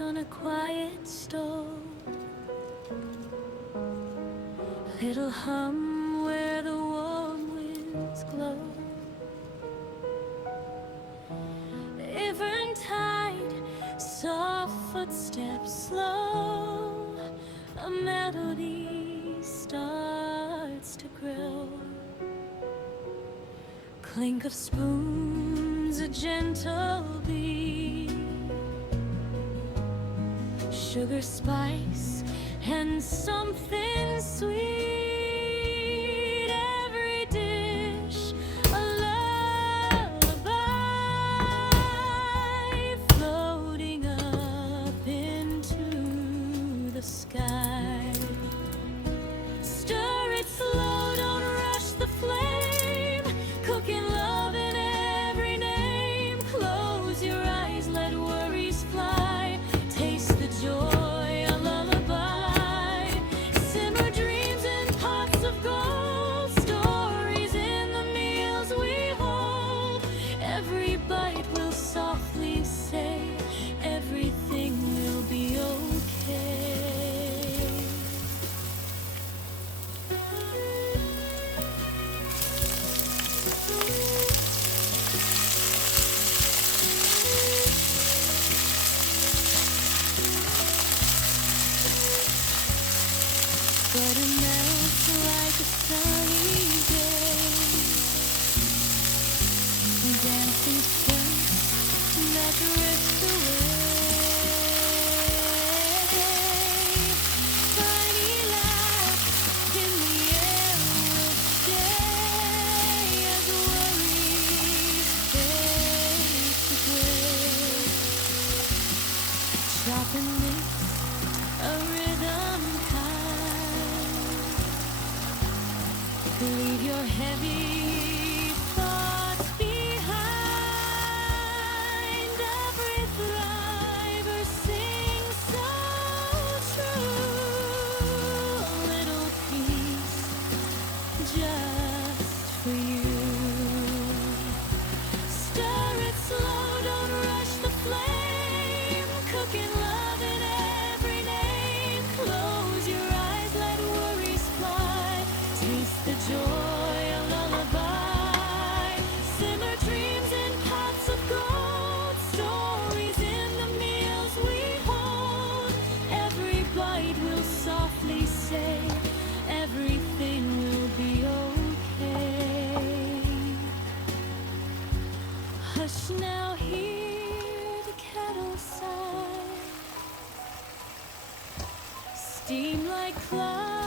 on a quiet stove. Little hum where the warm winds glow. Eventide, soft footsteps slow. A melody starts to grow. Clink of spoons, a gentle beat. Sugar, spice, and something sweet. Every dish a lullaby, floating up into the sky. Stir it slow, don't rush the flame. Cooking love in every name. Close your eyes, let worries fly. Taste the joy, a lullaby. Simmer dreams in pots of gold. Stories in the meals we hold. Every bite will softly say, everything will be okay. Butter melts like a sunny day. Dancing scents that drift away. Tiny laughs in the air will stay as worries fade to gray. Chop and mix a rhythm kind. Leave your heavy thoughts behind. Every thriver sings so true. A little peace just for you. Stir it slow, don't rush the flame. Cooking love in every name. Close your eyes, let worries fly. Taste the joy, a lullaby. Simmer dreams in pots of gold. Stories in the meals we hold. Every bite will softly say, everything will be okay. Hush now, hear the kettle sigh. Steam like clouds